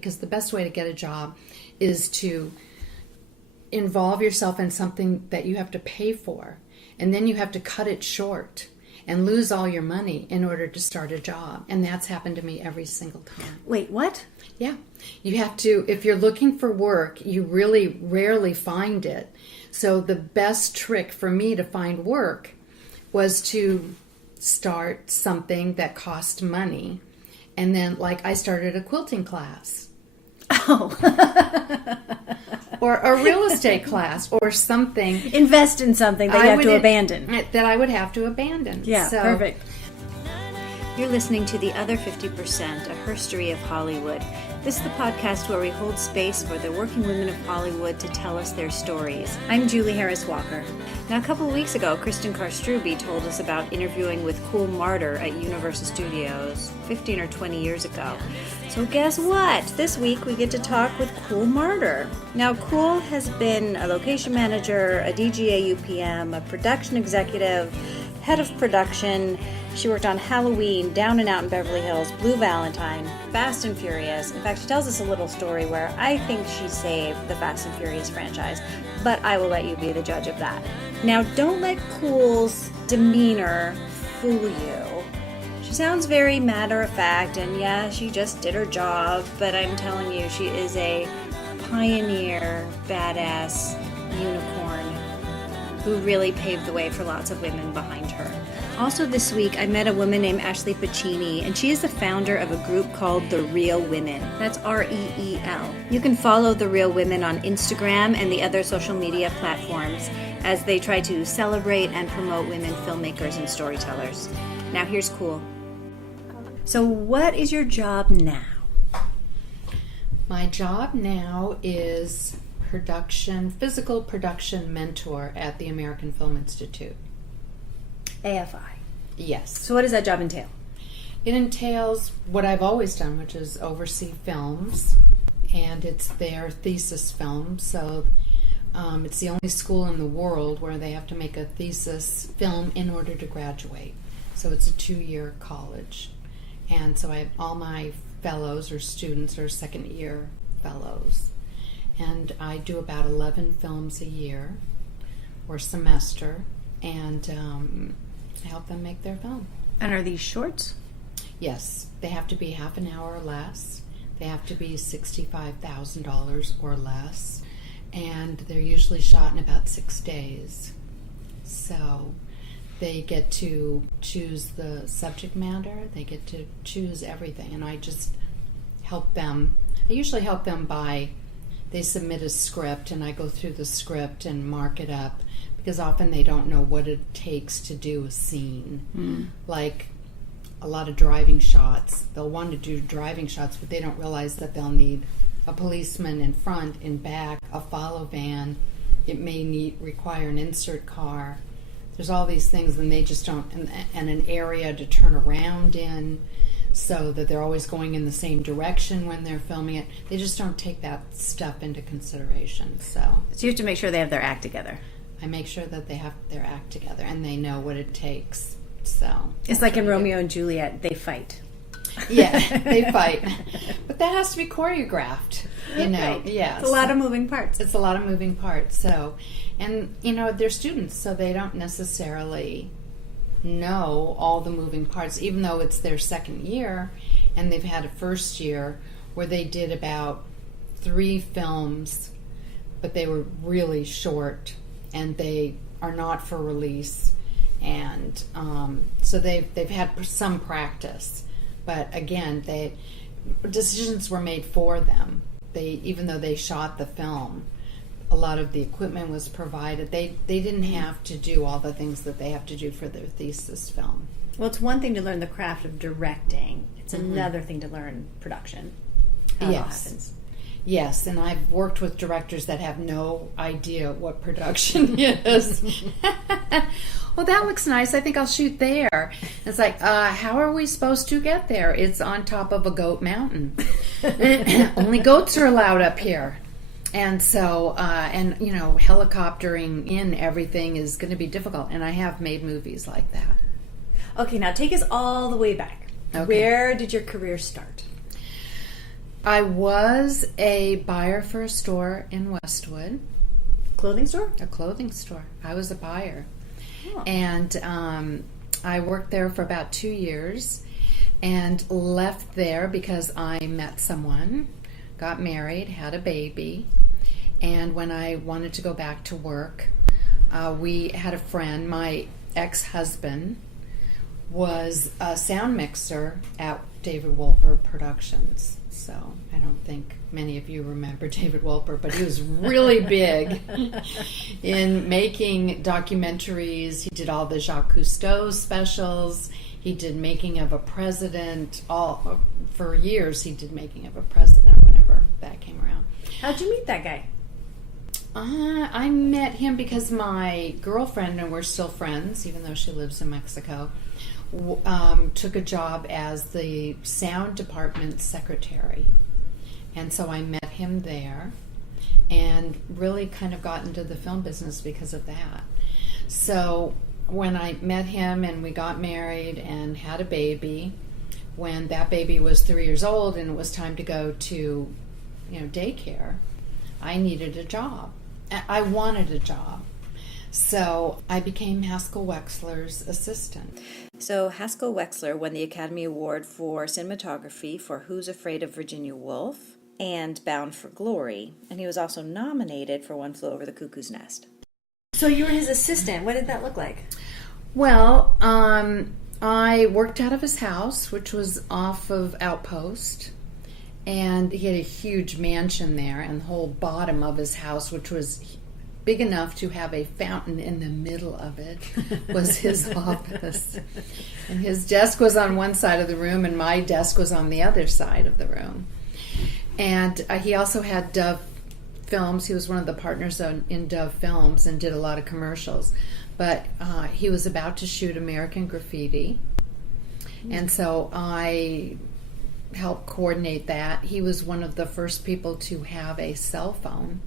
because the best way to get a job is to involve yourself in something that you have to pay for, and then you have to cut it short and lose all your money in order to start a job. And that's happened to me every single time. Wait, what? Yeah. You have to, if you're looking for work, you really rarely find it. So the best trick for me to find work was to start something that cost money. And then, like, I started a quilting class. Oh. Or a real estate class or something. Invest in something that you have to abandon. That I would have to abandon. Yeah, so, perfect. You're listening to The Other 50%, a herstory of Hollywood. This is the podcast where we hold space for the working women of Hollywood to tell us their stories. I'm Julie Harris Walker. Now, a couple of weeks ago, Kristen Karstruby told us about interviewing with Kool Marder at Universal Studios 15 or 20 years ago. So guess what? This week we get to talk with Kool Marder. Now, Kool has been a location manager, a DGA UPM, a production executive, head of production. She worked on Halloween, Down and Out in Beverly Hills, Blue Valentine, Fast and Furious. In fact, she tells us a little story where I think she saved the Fast and Furious franchise, but I will let you be the judge of that. Now, don't let Kool's demeanor fool you. She sounds very matter-of-fact, and yeah, she just did her job, but I'm telling you, she is a pioneer, badass unicorn who really paved the way for lots of women behind her. Also this week, I met a woman named Ashley Pacini, and she is the founder of a group called The Real Women. That's REEL. You can follow The Real Women on Instagram and the other social media platforms as they try to celebrate and promote women filmmakers and storytellers. Now here's Kool. So what is your job now? My job now is physical production mentor at the American Film Institute. AFI. Yes. So what does that job entail? It entails what I've always done, which is oversee films, and it's their thesis film. So it's the only school in the world where they have to make a thesis film in order to graduate. So it's a 2-year college. And so I have all my fellows or students are second-year fellows. And I do about 11 films a year or semester, and help them make their film. And are these shorts? Yes. They have to be half an hour or less. They have to be $65,000 or less. And they're usually shot in about 6 days. So they get to choose the subject matter. They get to choose everything. And I just help them. I usually help them by, they submit a script and I go through the script and mark it up, because often they don't know what it takes to do a scene. Like a lot of driving shots. They'll want to do driving shots, but they don't realize that they'll need a policeman in front, in back, a follow van. It may require an insert car. There's all these things, and they just don't, and an area to turn around in, so that they're always going in the same direction when they're filming it. They just don't take that stuff into consideration. So you have to make sure they have their act together. I make sure that they have their act together and they know what it takes. So it's like in Romeo and Juliet, they fight. Yeah, they fight. But that has to be choreographed, you know. Right. Yeah. It's a lot of moving parts. It's a lot of moving parts. So, and you know, they're students, so they don't necessarily know all the moving parts, even though it's their second year and they've had a first year where they did about 3 films, but they were really short and they are not for release, and so they've had some practice, but again, decisions were made for them. Even though they shot the film, a lot of the equipment was provided. They didn't have to do all the things that they have to do for their thesis film. Well, it's one thing to learn the craft of directing. It's another thing to learn production. How it all happens. Yes, and I've worked with directors that have no idea what production is. Well, that looks nice. I think I'll shoot there. It's like, how are we supposed to get there? It's on top of a goat mountain. Only goats are allowed up here. And so, and you know, helicoptering in everything is going to be difficult. And I have made movies like that. Okay, now take us all the way back. Okay. Where did your career start? I was a buyer for a store in Westwood. Clothing store? A clothing store. I was a buyer. Oh. And I worked there for about 2 years and left there because I met someone, got married, had a baby. And when I wanted to go back to work, we had a friend, my ex-husband was a sound mixer at David Wolper Productions. So I don't think many of you remember David Wolper, but he was really big in making documentaries. He did all the Jacques Cousteau specials. He did Making of a President. For years he did Making of a President whenever that came around. How'd you meet that guy? I met him because my girlfriend, and we're still friends, even though she lives in Mexico, took a job as the sound department secretary. And so I met him there and really kind of got into the film business because of that. So when I met him and we got married and had a baby, when that baby was 3 years old and it was time to go to, daycare, I needed a job. I wanted a job. So I became Haskell Wexler's assistant. So Haskell Wexler won the Academy Award for cinematography for Who's Afraid of Virginia Woolf and Bound for Glory, and he was also nominated for One Flew Over the Cuckoo's Nest. So you were his assistant. What did that look like? Well, I worked out of his house, which was off of Outpost, and he had a huge mansion there, and the whole bottom of his house, which was big enough to have a fountain in the middle of it, was his office. And his desk was on one side of the room, and my desk was on the other side of the room. And he also had Dove Films. He was one of the partners in Dove Films and did a lot of commercials. But he was about to shoot American Graffiti, and so I helped coordinate that. He was one of the first people to have a cell phone,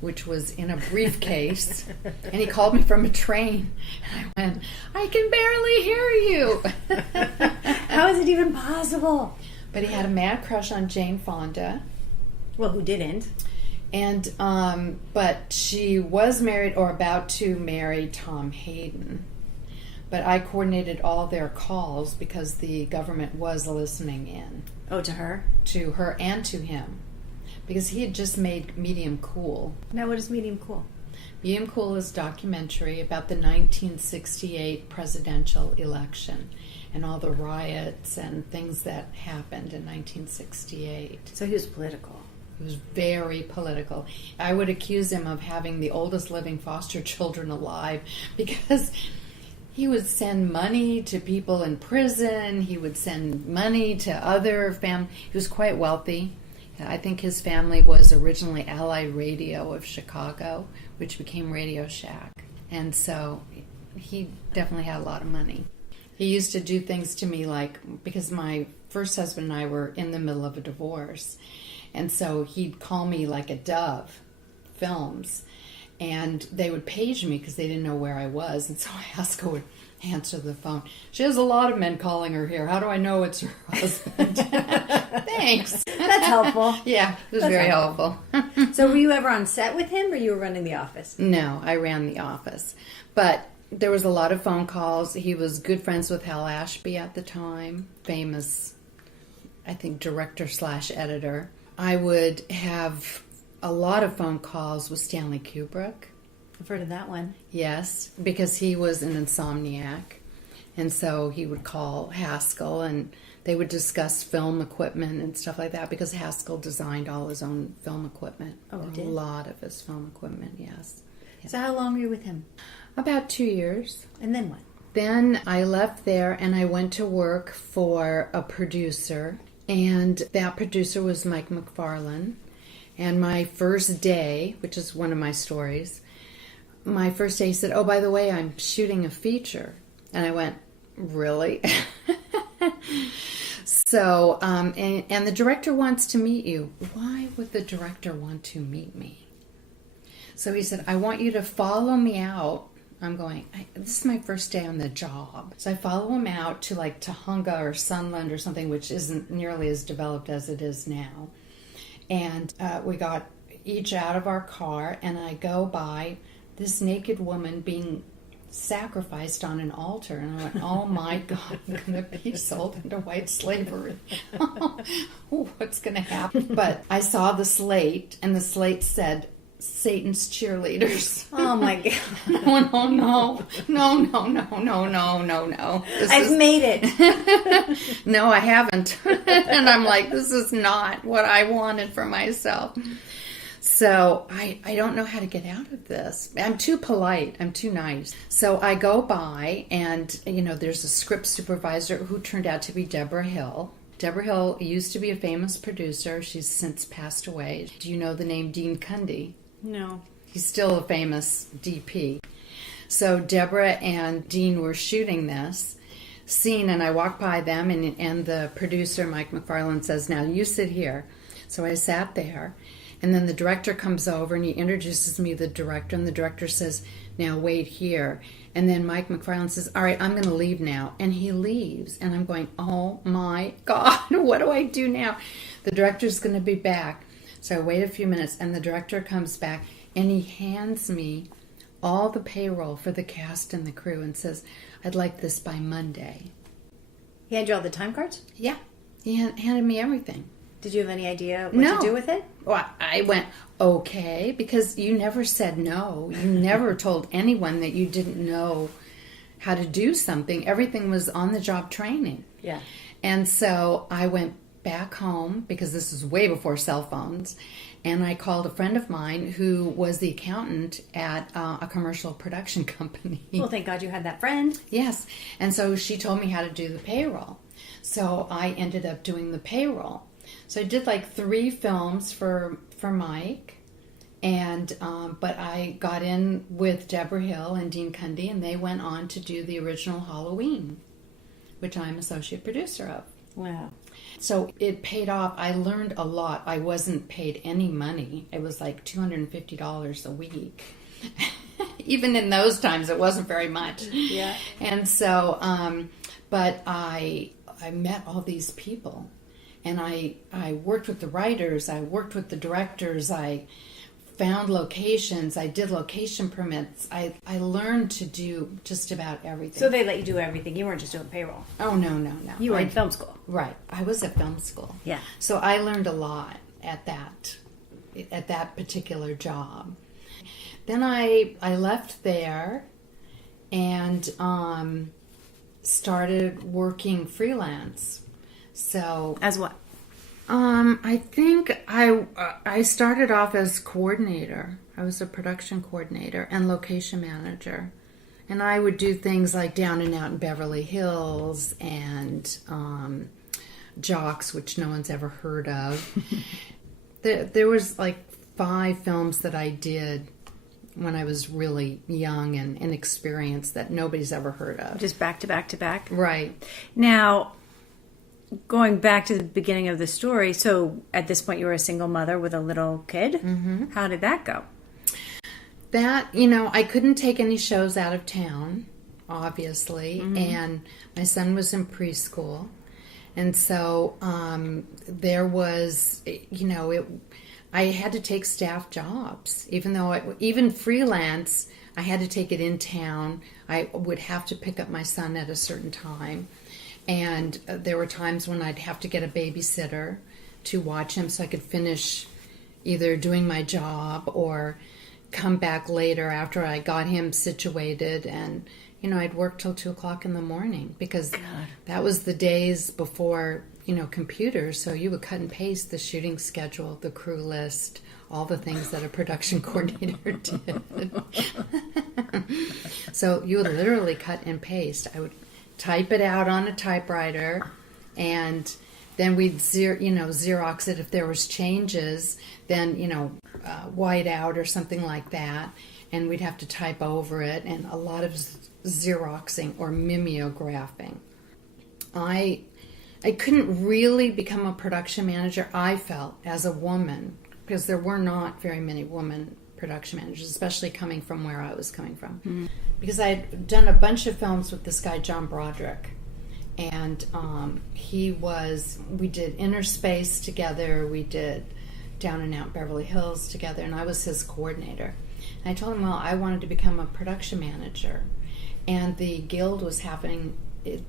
which was in a briefcase, and he called me from a train, and I went, I can barely hear you. How is it even possible? But he had a mad crush on Jane Fonda. Well, who didn't? And but she was married or about to marry Tom Hayden. But I coordinated all their calls because the government was listening in. Oh, to her? To her and to him. Because he had just made Medium Cool. Now, what is Medium Cool? Medium Cool is a documentary about the 1968 presidential election and all the riots and things that happened in 1968. So he was political. He was very political. I would accuse him of having the oldest living foster children alive because he would send money to people in prison. He would send money to other families. He was quite wealthy. I think his family was originally Allied Radio of Chicago, which became Radio Shack. And so he definitely had a lot of money. He used to do things to me like, because my first husband and I were in the middle of a divorce, and so he'd call me like a Dove Films, and they would page me because they didn't know where I was, and so Haskell would answer the phone. She has a lot of men calling her here. How do I know it's her husband? Thanks. That's helpful. Yeah, it was very helpful. So were you ever on set with him, or you were running the office? No, I ran the office. But there was a lot of phone calls. He was good friends with Hal Ashby at the time, famous, I think, director/editor. I would have a lot of phone calls with Stanley Kubrick. I've heard of that one. Yes, because he was an insomniac. And so he would call Haskell and they would discuss film equipment and stuff like that because Haskell designed all his own film equipment. Oh, he did? A lot of his film equipment, yes. So how long were you with him? About 2 years. And then what? Then I left there and I went to work for a producer. And that producer was Mike McFarlane. And my first day, which is one of my stories, my first day he said, oh, by the way, I'm shooting a feature. And I went, really? So, and the director wants to meet you. Why would the director want to meet me? So he said, I want you to follow me out. I'm going, this is my first day on the job. So I follow him out to like Tahunga or Sunland or something, which isn't nearly as developed as it is now. And we got each out of our car, and I go by this naked woman being sacrificed on an altar, and I went, oh my God, I'm going to be sold into white slavery. What's going to happen? But I saw the slate, and the slate said, Satan's cheerleaders. Oh my God. Oh no. I've made it. No, I haven't. And I'm like, this is not what I wanted for myself. So I don't know how to get out of this. I'm too polite. I'm too nice. So I go by, and, there's a script supervisor who turned out to be Deborah Hill. Deborah Hill used to be a famous producer. She's since passed away. Do you know the name Dean Cundy? No. He's still a famous DP. So Deborah and Dean were shooting this scene, and I walked by them, and the producer, Mike McFarland, says, now you sit here. So I sat there, and then the director comes over, and he introduces me to the director, and the director says, now wait here. And then Mike McFarland says, all right, I'm going to leave now. And he leaves, and I'm going, oh my God, what do I do now? The director's going to be back. So I wait a few minutes, and the director comes back, and he hands me all the payroll for the cast and the crew and says, I'd like this by Monday. He had you all the time cards? Yeah. He handed me everything. Did you have any idea what to do with it? Well, I went, okay, because you never said no. You never told anyone that you didn't know how to do something. Everything was on-the-job training. Yeah. And so I went back home, because this is way before cell phones, and I called a friend of mine who was the accountant at a commercial production company. Well, thank God you had that friend. Yes. And so she told me how to do the payroll. So I ended up doing the payroll. So I did like 3 films for Mike, and but I got in with Deborah Hill and Dean Cundy, and they went on to do the original Halloween, which I'm associate producer of. Wow. So it paid off. I learned a lot. I wasn't paid any money. It was like $250 a week. Even in those times, it wasn't very much. Yeah. And so, but I met all these people, and I worked with the writers. I worked with the directors. I found locations. I did location permits. I learned to do just about everything. So they let you do everything. You weren't just doing payroll. Oh, no. You were in film school. Right. I was at film school. Yeah. So I learned a lot at that particular job. Then I left there and started working freelance. So As what? I think I started off as coordinator. I was a production coordinator and location manager. And I would do things like Down and Out in Beverly Hills and Jocks, which no one's ever heard of. There was like 5 films that I did when I was really young and inexperienced that nobody's ever heard of. Just back to back to back? Right. Now, going back to the beginning of the story, so at this point you were a single mother with a little kid. Mm-hmm. How did that go? That, I couldn't take any shows out of town, obviously, and my son was in preschool. And so there was, I had to take staff jobs. Even freelance, I had to take it in town. I would have to pick up my son at a certain time. And there were times when I'd have to get a babysitter to watch him so I could finish either doing my job or come back later after I got him situated. And, I'd work till 2 o'clock in the morning because that was the days before, computers. So you would cut and paste the shooting schedule, the crew list, all the things that a production coordinator did. So you would literally cut and paste. I would type it out on a typewriter, and then we'd Xerox it if there was changes, then white out or something like that, and we'd have to type over it, and a lot of Xeroxing or mimeographing. I couldn't really become a production manager, I felt, as a woman, because there were not very many women production managers, especially coming from where I was coming from. Mm-hmm. Because I had done a bunch of films with this guy, John Broderick. And we did Inner Space together. We did down and out Beverly Hills together, and I was his coordinator. And I told him, well, I wanted to become a production manager. And the guild was having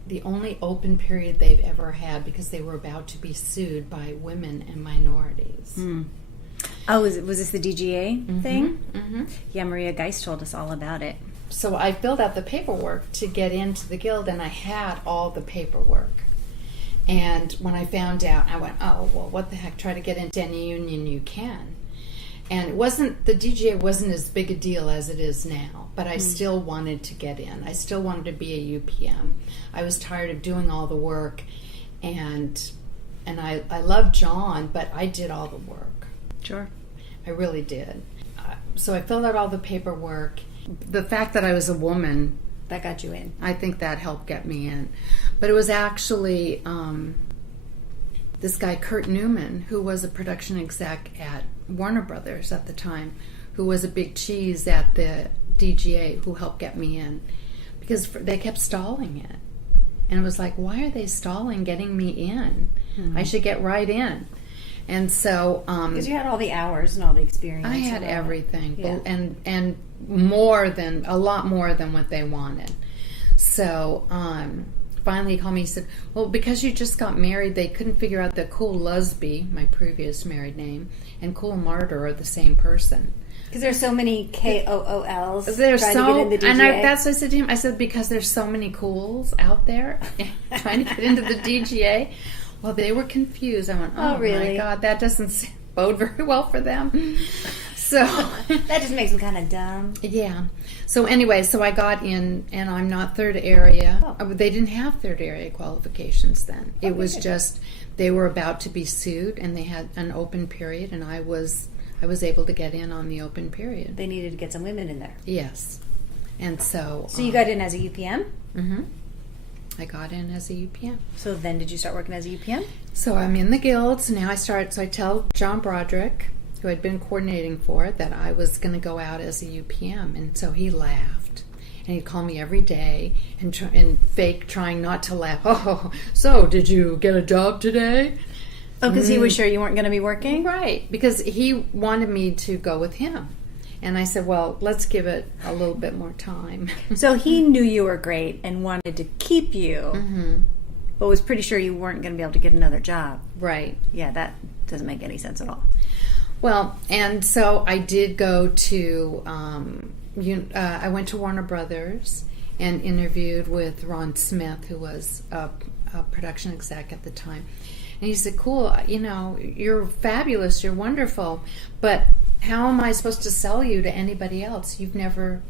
the only open period they've ever had because they were about to be sued by women and minorities. Oh, was this the DGA thing? Mm-hmm. Yeah, Maria Geist told us all about it. So I filled out the paperwork to get into the guild, and I had all the paperwork. And when I found out, I went, oh, well, what the heck, try to get into any union you can. And the DGA wasn't as big a deal as it is now, but I still wanted to get in. I still wanted to be a UPM. I was tired of doing all the work, and I loved John, but I did all the work. Sure. I really did. So I filled out all the paperwork. The fact that I was a woman, That got you in. I think that helped get me in. But it was actually this guy, Kurt Newman, who was a production exec at Warner Brothers at the time, who was a big cheese at the DGA, who helped get me in. Because they kept stalling it. And it was like, why are they stalling getting me in? I should get right in. And so... Because you had all the hours and all the experience. I had everything. Yeah. And a lot more than what they wanted. So finally he called me, he said, well, because you just got married, they couldn't figure out that Kool Lusby, my previous married name, and Kool Marder are the same person. Because there's so many KOOLs There's trying to get in the DGA. And that's what I said to him. I said, because there's so many Kools out there trying to get into the DGA. Well, they were confused. I went, oh really? My God, that doesn't bode very well for them. So that just makes them kind of dumb. Yeah. So anyway, so I got in, and I'm not third area. Oh. They didn't have third area qualifications then. It was just they were about to be sued, and they had an open period, and I was able to get in on the open period. They needed to get some women in there. Yes. And so... So you got in as a UPM? Mm-hmm. I got in as a UPM. So then did you start working as a UPM? So I'm in the guild. So now so I tell John Broderick, who I'd been coordinating for it, that I was going to go out as a UPM. And so he laughed. And he'd call me every day and fake trying not to laugh. Oh, so did you get a job today? Oh, because he was sure you weren't going to be working? Right, because he wanted me to go with him. And I said, well, let's give it a little bit more time. So he knew you were great and wanted to keep you, but was pretty sure you weren't going to be able to get another job. Right. Yeah, that doesn't make any sense at all. Well, and so I did go to, I went to Warner Brothers and interviewed with Ron Smith, who was a production exec at the time. And he said, cool, you're fabulous, you're wonderful, but how am I supposed to sell you to anybody else? You've never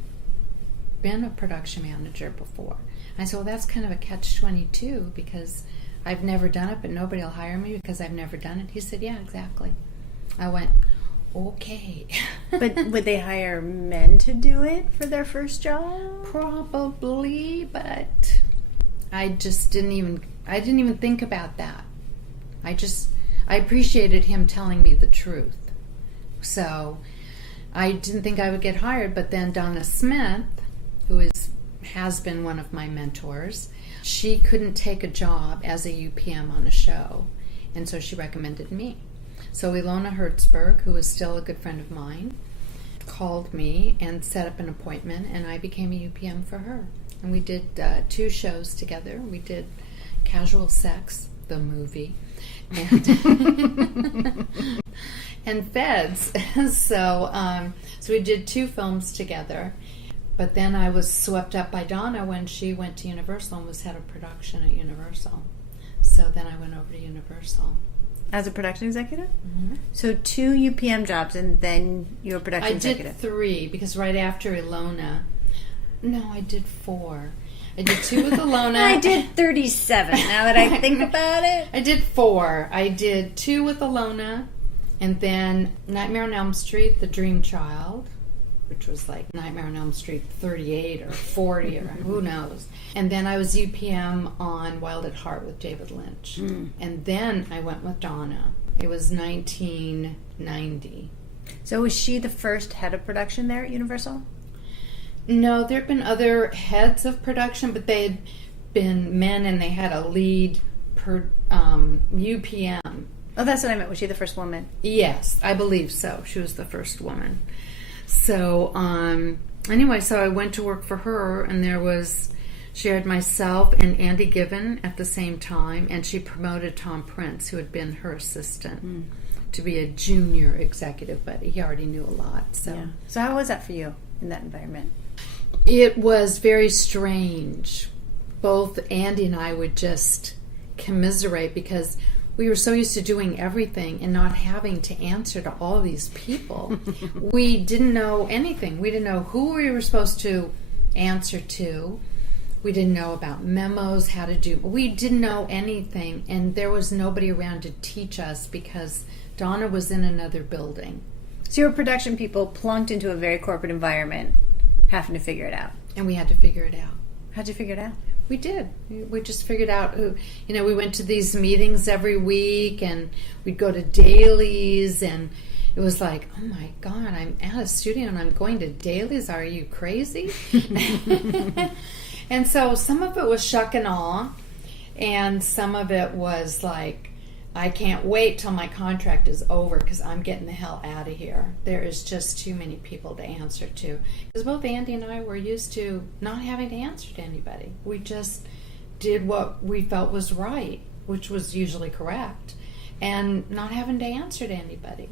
been a production manager before. I said, well, that's kind of a catch-22 because I've never done it, but nobody will hire me because I've never done it. He said, yeah, exactly. I went, okay. But would they hire men to do it for their first job? Probably, but I just didn't even think about that. I appreciated him telling me the truth. So I didn't think I would get hired, but then Donna Smith, who has been one of my mentors, she couldn't take a job as a UPM on a show, and so she recommended me. So Ilona Hertzberg, who is still a good friend of mine, called me and set up an appointment, and I became a UPM for her. And we did 2 shows together. We did Casual Sex, the movie, and Feds. So we did 2 films together. But then I was swept up by Donna when she went to Universal and was head of production at Universal. So then I went over to Universal. As a production executive? Mm-hmm. So 2 UPM jobs and then you were a production executive. I did 3 because right after Ilona... No, I did 4. I did 2 with Ilona. I did 37 now that I think about it. I did 4. I did 2 with Ilona, and then Nightmare on Elm Street, The Dream Child, which was like Nightmare on Elm Street 38 or 40 or who knows. And then I was UPM on Wild at Heart with David Lynch. And then I went with Donna. It was 1990. So was she the first head of production there at Universal? No, there had been other heads of production, but they had been men, and they had a lead UPM Oh, that's what I meant. Was she the first woman? Yes, I believe so. She was the first woman. So, anyway, so I went to work for her, and she had myself and Andy Given at the same time, and she promoted Tom Prince, who had been her assistant, to be a junior executive, but he already knew a lot. So, So how was that for you in that environment? It was very strange. Both Andy and I would just commiserate because we were so used to doing everything and not having to answer to all these people. We didn't know anything. We didn't know who we were supposed to answer to. We didn't know about memos, how to do. We didn't know anything, and there was nobody around to teach us because Donna was in another building. So you were production people plunked into a very corporate environment, having to figure it out. And we had to figure it out. How'd you figure it out? We did. We just figured out who, we went to these meetings every week, and we'd go to dailies, and it was like, oh my God, I'm at a studio and I'm going to dailies. Are you crazy? And so some of it was shuck and awe, and some of it was like, I can't wait till my contract is over because I'm getting the hell out of here. There is just too many people to answer to. Because both Andy and I were used to not having to answer to anybody. We just did what we felt was right, which was usually correct, and not having to answer to anybody.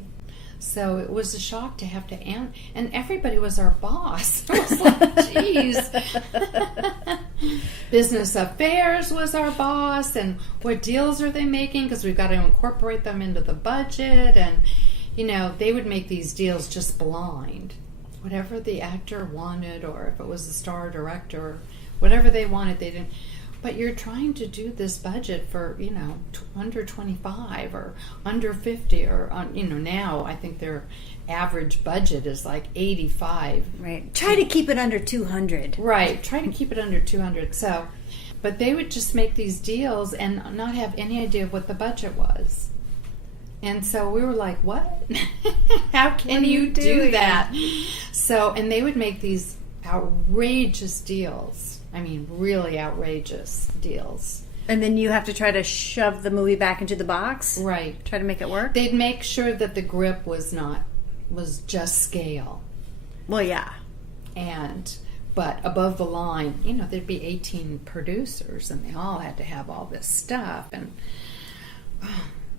So it was a shock to have to answer, and everybody was our boss. It was like, geez. Business affairs was our boss, and what deals are they making? Because we've got to incorporate them into the budget, and they would make these deals just blind. Whatever the actor wanted, or if it was the star director, whatever they wanted, they didn't. But you're trying to do this budget for, under 25 or under 50 or, now I think their average budget is like 85. Right. Try to keep it under 200. Right. Try to keep it under 200. So, but they would just make these deals and not have any idea of what the budget was. And so we were like, what? How can you do that? So, and they would make these outrageous deals. I mean, really outrageous deals. And then you have to try to shove the movie back into the box? Right. Try to make it work? They'd make sure that the grip was just scale. Well, yeah. But above the line, there'd be 18 producers, and they all had to have all this stuff. And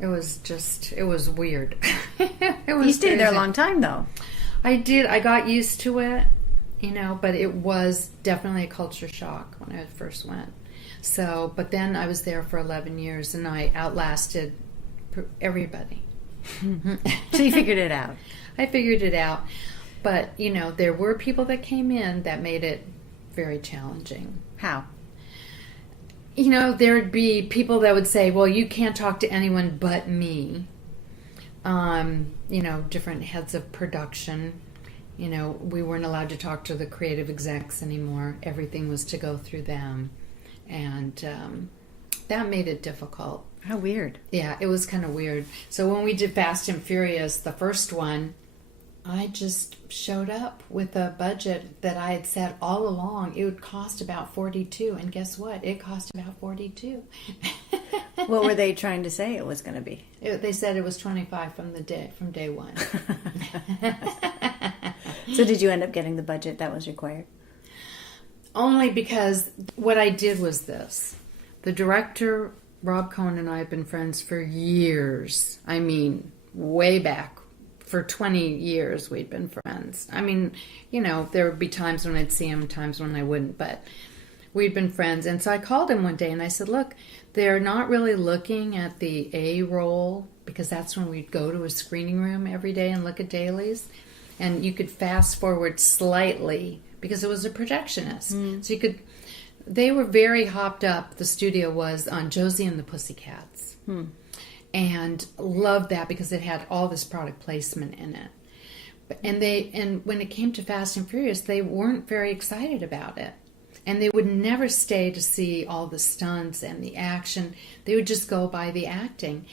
it was weird. It was you stayed there a crazy. long time, though. I did. I got used to it. But it was definitely a culture shock when I first went. So, but then I was there for 11 years, and I outlasted everybody. So you figured it out. I figured it out. But, there were people that came in that made it very challenging. How? There would be people that would say, well, you can't talk to anyone but me. Different heads of production. We weren't allowed to talk to the creative execs anymore. Everything was to go through them. And that made it difficult. How weird. Yeah, it was kind of weird. So when we did Fast and Furious, the first one, I just showed up with a budget that I had said all along. It would cost about 42. And guess what? It cost about 42. What were they trying to say it was going to be? They said it was 25 from day one. So did you end up getting the budget that was required? Only because what I did was this. The director, Rob Cohen, and I have been friends for years. I mean, way back. For 20 years we'd been friends. I mean, there would be times when I'd see him, times when I wouldn't, but we'd been friends. And so I called him one day and I said, look, they're not really looking at the A roll, because that's when we'd go to a screening room every day and look at dailies. And you could fast forward slightly because it was a projectionist. So they were very hopped up, the studio was, on Josie and the Pussycats. And loved that because it had all this product placement in it. And when it came to Fast and Furious, they weren't very excited about it. And they would never stay to see all the stunts and the action. They would just go by the acting.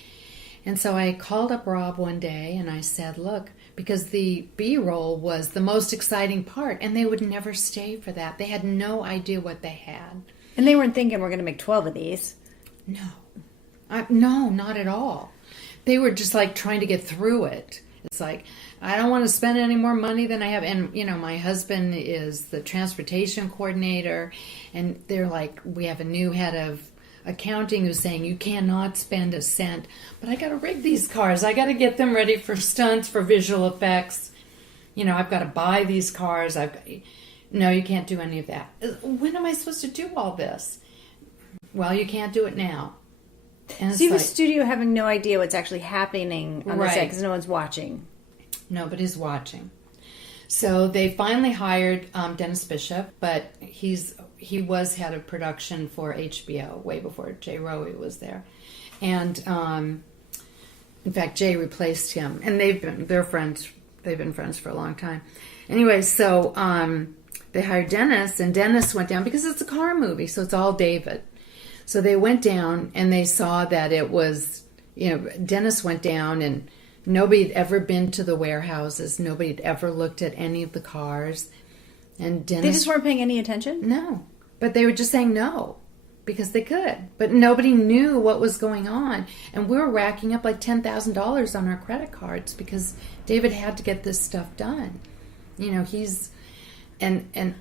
And so I called up Rob one day and I said, look, because the B-roll was the most exciting part, and they would never stay for that. They had no idea what they had. And they weren't thinking we're going to make 12 of these. No. No, not at all. they were just like trying to get through it. It's like, I don't want to spend any more money than I have. And, my husband is the transportation coordinator, and they're like, we have a new head of accounting who's saying you cannot spend a cent, but I got to rig these cars. I got to get them ready for stunts, for visual effects. I've got to buy these cars. No, you can't do any of that. When am I supposed to do all this? Well, you can't do it now. And so you have a studio having no idea what's actually happening on the set because no one's watching. Nobody's watching. So they finally hired Dennis Bishop, but he was head of production for HBO way before Jay Rowe was there. And in fact, Jay replaced him. And they're friends. They've been friends for a long time. Anyway, so they hired Dennis, and Dennis went down because it's a car movie, so it's all David. So they went down and they saw that it was, Dennis went down and nobody had ever been to the warehouses. Nobody had ever looked at any of the cars. And Dennis... They just weren't paying any attention? No. But they were just saying no because they could. But nobody knew what was going on. And we were racking up like $10,000 on our credit cards because David had to get this stuff done. He's... And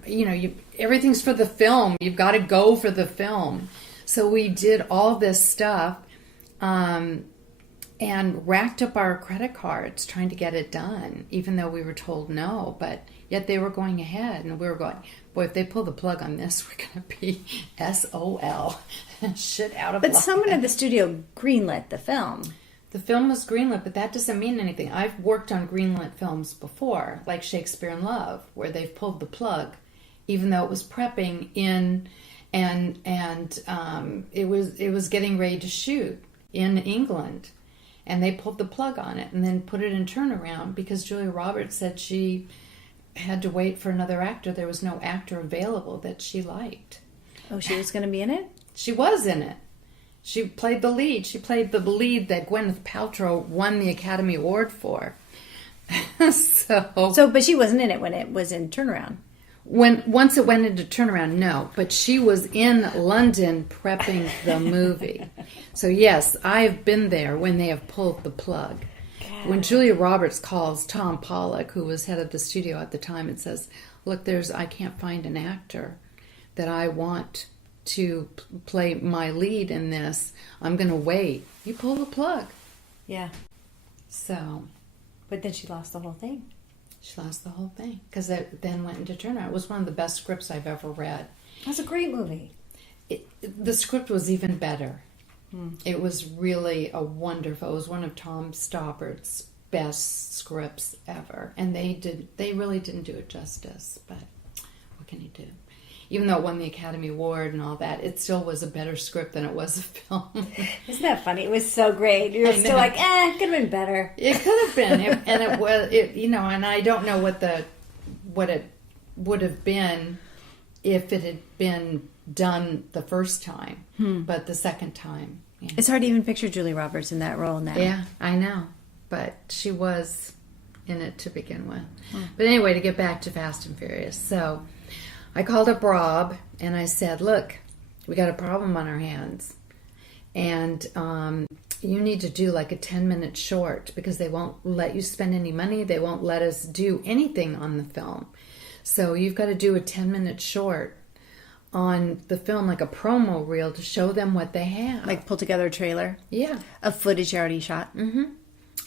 everything's for the film. You've got to go for the film. So we did all this stuff and racked up our credit cards trying to get it done, even though we were told no. But yet they were going ahead, and we were going, boy, if they pull the plug on this, we're going to be SOL. Shit out of luck. But someone at the studio greenlit the film. The film was greenlit, but that doesn't mean anything. I've worked on greenlit films before, like Shakespeare in Love, where they've pulled the plug, even though it was prepping in... And it was getting ready to shoot in England, and they pulled the plug on it and then put it in turnaround because Julia Roberts said she had to wait for another actor. There was no actor available that she liked. Oh, she was going to be in it? She was in it. She played the lead. She played the lead that Gwyneth Paltrow won the Academy Award for. But she wasn't in it when it was in turnaround. Once it went into turnaround, no. But she was in London prepping the movie. So yes, I've been there when they have pulled the plug. God. When Julia Roberts calls Tom Pollock, who was head of the studio at the time, and says, look, I can't find an actor that I want to play my lead in this. I'm going to wait. You pull the plug. Yeah. So. But then she lost the whole thing. She lost the whole thing because it then went into turnaround. It was one of the best scripts I've ever read. That's a great movie. The script was even better. It was really it was one of Tom Stoppart's best scripts ever, and they really didn't do it justice. But what can you do? Even though it won the Academy Award and all that, it still was a better script than it was a film. Isn't that funny? It was so great. You were still like, it could have been better. It could have been, and it was, and I don't know what it would have been if it had been done the first time, but the second time. Yeah. It's hard to even picture Julie Roberts in that role now. Yeah, I know, but she was in it to begin with. But anyway, to get back to Fast and Furious, so I called up Rob and I said, look, we got a problem on our hands. And you need to do like a 10-minute short because they won't let you spend any money. They won't let us do anything on the film. So you've got to do a 10-minute short on the film, like a promo reel to show them what they have. Like pull together a trailer? Yeah. Of footage you already shot? Mm-hmm.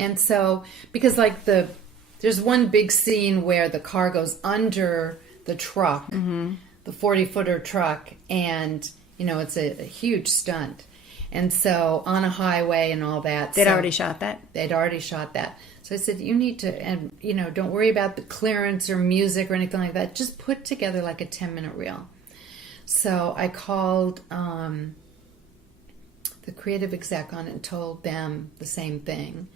And so, because like there's one big scene where the car goes under the truck, the 40-footer truck, and it's a huge stunt, and so on a highway and all that. They'd already shot that. So I said, you need to, and don't worry about the clearance or music or anything like that. Just put together like a 10-minute reel. So I called the creative exec on it and told them the same thing.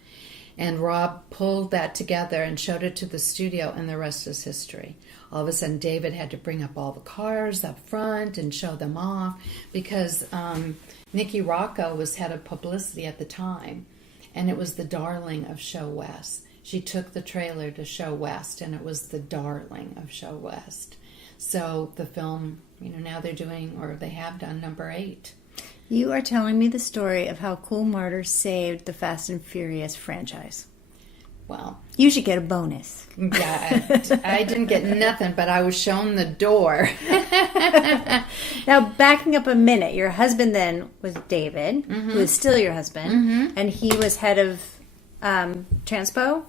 And Rob pulled that together and showed it to the studio, and the rest is history. All of a sudden, David had to bring up all the cars up front and show them off because Nikki Rocco was head of publicity at the time, and it was the darling of Show West. She took the trailer to Show West, and it was the darling of Show West. So the film, now they're doing, or they have done, number 8. You are telling me the story of how Kool Marder saved the Fast and Furious franchise. Well, You should get a bonus. yeah, I didn't get nothing, but I was shown the door. Now, backing up a minute, your husband then was David, who is still your husband, and he was head of Transpo?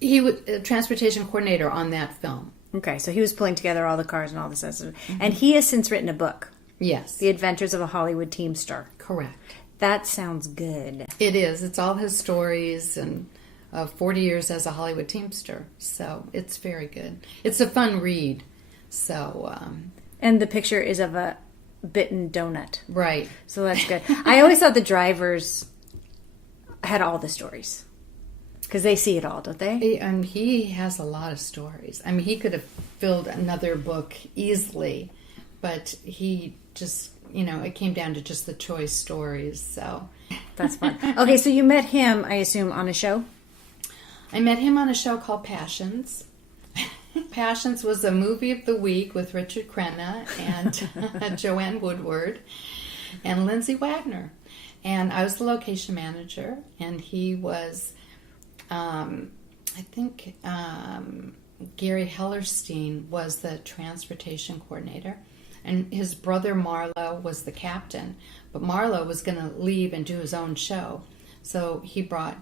He was a transportation coordinator on that film. Okay, so he was pulling together all the cars and all this stuff. And he has since written a book, Yes, The Adventures of a Hollywood Teamster. correct. That sounds good. It is. It's all his stories and 40 years as a Hollywood Teamster. So it's very good. It's a fun read. So, And the picture is of a bitten donut. right. So that's good. I always thought the drivers had all the stories. Because they see it all, don't they? He has a lot of stories. I mean, he could have filled another book easily, but he just, it came down to just the choice stories. So That's fun. Okay, so you met him, I assume, on a show? I met him on a show called Passions. Passions was a movie of the week with Richard Crenna and Joanne Woodward and Lindsay Wagner. And I was the location manager, and he was, I think, Gary Hellerstein was the transportation coordinator. And his brother Marlo was the captain. But Marlo was going to leave and do his own show. So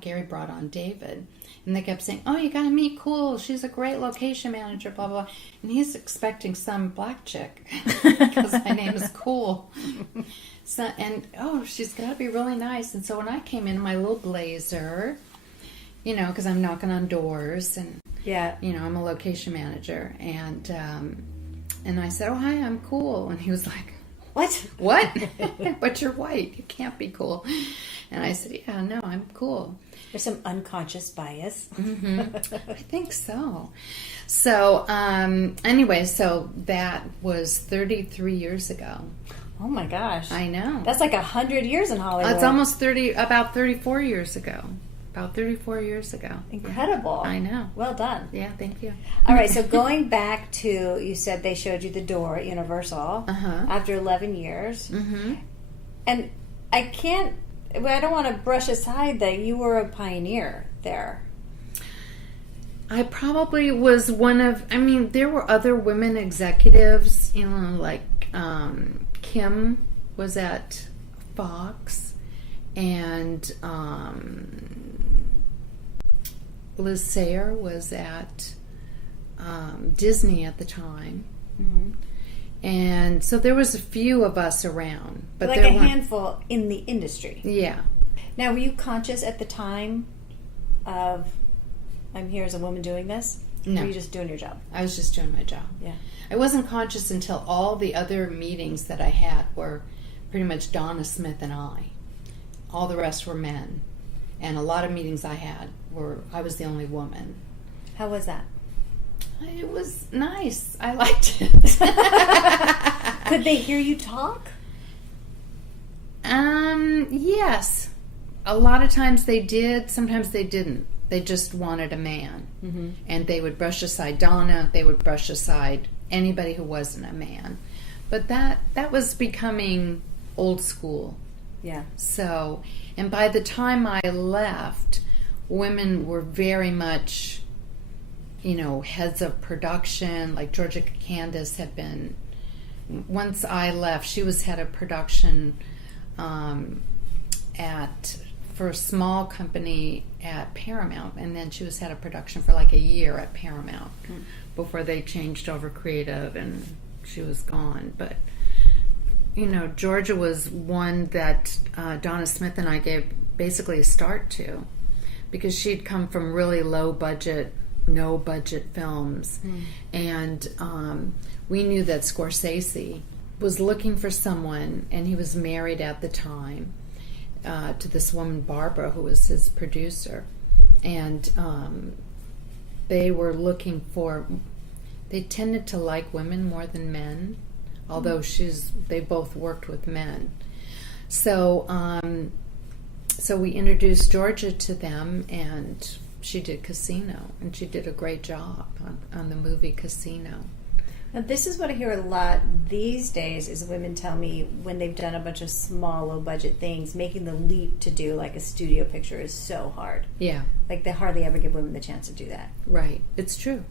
Gary brought on David. And they kept saying, oh, you got to meet Kools. She's a great location manager, blah, blah, blah. And he's expecting some black chick because my name is Kool. So, she's got to be really nice. And so when I came in my little blazer, because I'm knocking on doors and, Yeah. I'm a location manager. And I said, oh, hi, I'm Kool. And he was like, What? But you're white. You can't be cool. And I said, yeah, no, I'm cool. There's some unconscious bias. I think so. So, anyway, so that was 33 years ago. Oh my gosh. I know. That's like 100 years in Hollywood. It's almost about 34 years ago. About 34 years ago. Incredible. I know. Well done. Yeah, thank you. All right, so going back to, you said they showed you the door at Universal after 11 years. Mm-hmm. And I don't want to brush aside that you were a pioneer there. I probably was there were other women executives, like Kim was at Fox, and Liz Sayre was at Disney at the time. Mm-hmm. And so there was a few of us around. But like there a weren't- handful in the industry. Yeah. Now, were you conscious at the time of, I'm here as a woman doing this? No. Or were you just doing your job? I was just doing my job. Yeah. I wasn't conscious until all the other meetings that I had were pretty much Donna Smith and I. All the rest were men. And a lot of meetings I had I was the only woman. How was that? It was nice. I liked it. Could they hear you talk? Yes. A lot of times they did. Sometimes they didn't. They just wanted a man. Mm-hmm. And they would brush aside Donna. They would brush aside anybody who wasn't a man. But that was becoming old school. Yeah. So, and by the time I left, women were very much, heads of production. Like Georgia Candace had been, once I left, she was head of production for a small company at Paramount, and then she was head of production for like a year at Paramount before they changed over creative and she was gone. But Georgia was one that Donna Smith and I gave basically a start to, because she'd come from really low budget, no budget films, and we knew that Scorsese was looking for someone, and he was married at the time to this woman Barbara, who was his producer, and they were looking for. They tended to like women more than men, although they both worked with men. So we introduced Georgia to them, and she did Casino, and she did a great job on the movie Casino. Now, this is what I hear a lot these days is women tell me when they've done a bunch of small, low-budget things, making the leap to do like a studio picture is so hard. Yeah. Like they hardly ever give women the chance to do that. Right. It's true.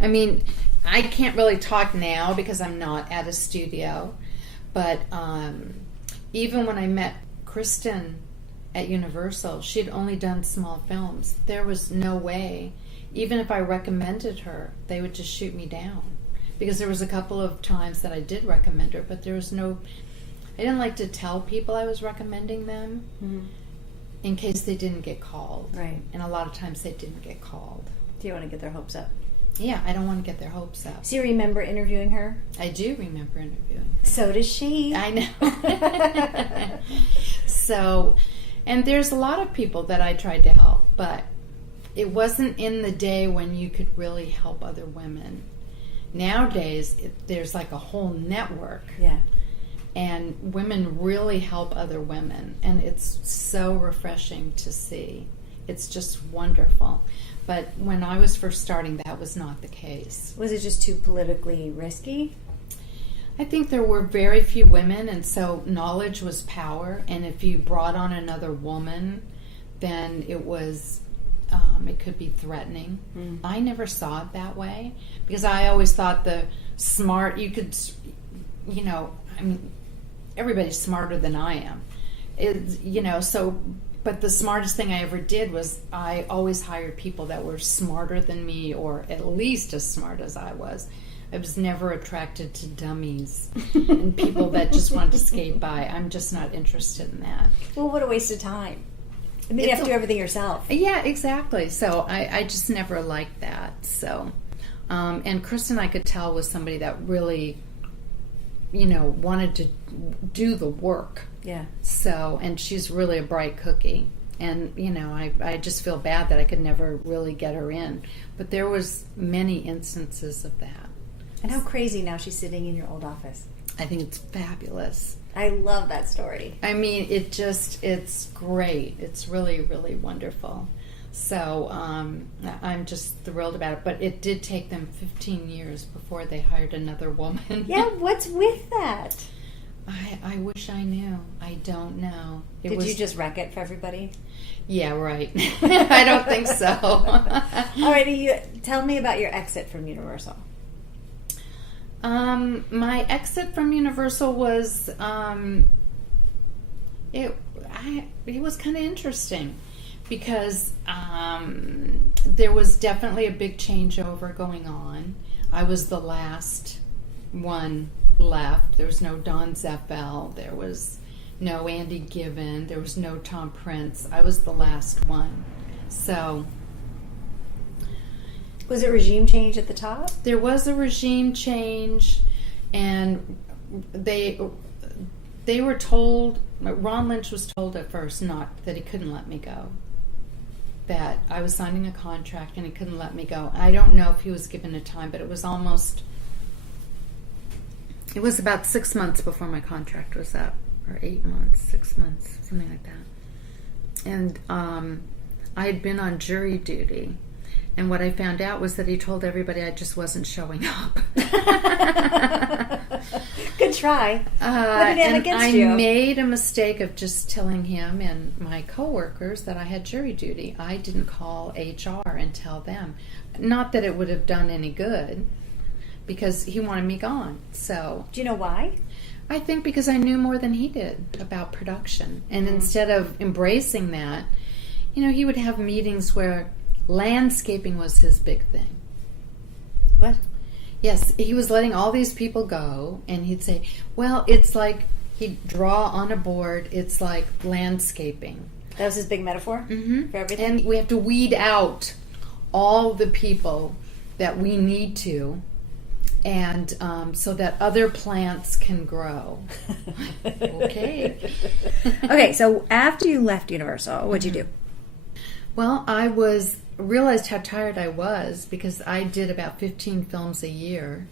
I mean, I can't really talk now because I'm not at a studio, but even when I met Kristen at Universal, she had only done small films. There was no way, even if I recommended her, they would just shoot me down. Because there was a couple of times that I did recommend her, but there was no... I didn't like to tell people I was recommending them in case they didn't get called. Right. And a lot of times they didn't get called. Do you want to get their hopes up? Yeah, I don't want to get their hopes up. So you remember interviewing her? I do remember interviewing her. So does she. I know. So, and there's a lot of people that I tried to help, but it wasn't in the day when you could really help other women. Nowadays, there's like a whole network. Yeah. And women really help other women. And it's so refreshing to see. It's just wonderful. But when I was first starting, that was not the case. Was it just too politically risky? I think there were very few women, and so knowledge was power. And if you brought on another woman, then it was... it could be threatening. I never saw it that way because I always thought the smart, you could, you know, I mean, everybody's smarter than I am. But the smartest thing I ever did was I always hired people that were smarter than me or at least as smart as I was. I was never attracted to dummies and people that just wanted to skate by. I'm just not interested in that. Well, what a waste of time. I mean, you have to do everything yourself. Yeah, exactly. So I just never liked that. So, and Kristen, I could tell, was somebody that really, wanted to do the work. Yeah. So, and she's really a bright cookie. And, I just feel bad that I could never really get her in. But there was many instances of that. And how crazy now she's sitting in your old office. I think it's fabulous. I love that story. I mean, it's great. It's really, really wonderful. So I'm just thrilled about it. But it did take them 15 years before they hired another woman. Yeah, what's with that? I wish I knew. I don't know. Did you just wreck it for everybody? Yeah, right. I don't think so. All right, tell me about your exit from Universal. My exit from Universal was it was kind of interesting because there was definitely a big changeover going on. I was the last one left. There was no Don Zeffel. There was no Andy Given. There was no Tom Prince. I was the last one. So... Was it regime change at the top? There was a regime change, and they were told, Ron Lynch was told at first not that he couldn't let me go, that I was signing a contract and he couldn't let me go. I don't know if he was given a time, but it was about 6 months before my contract was up, or 8 months, 6 months, something like that. And I had been on jury duty. And what I found out was that he told everybody I just wasn't showing up. Good try. What did it against you? I made a mistake of just telling him and my coworkers that I had jury duty. I didn't call HR and tell them. Not that it would have done any good, because he wanted me gone. So, do you know why? I think because I knew more than he did about production. And instead of embracing that, he would have meetings where landscaping was his big thing. What? Yes, he was letting all these people go, and he'd say, well, it's like, he'd draw on a board, it's like landscaping. That was his big metaphor for everything? And we have to weed out all the people that we need to, and so that other plants can grow. Okay. Okay, so after you left Universal, what'd you do? Well, I realized how tired I was because I did about 15 films a year,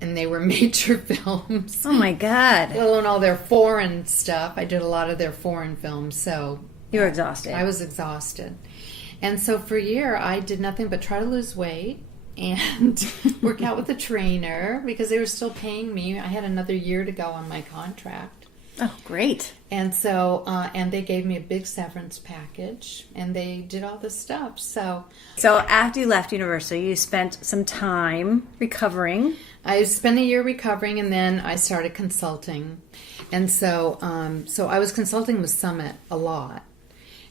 and they were major films. Oh my God. Let alone all their foreign stuff. I did a lot of their foreign films, so... You were exhausted. I was exhausted. And so for a year, I did nothing but try to lose weight and work out with a trainer because they were still paying me. I had another year to go on my contract. Oh, great. And so, and they gave me a big severance package, and they did all this stuff. So after you left university, you spent some time recovering. I spent a year recovering, and then I started consulting. And so, I was consulting with Summit a lot.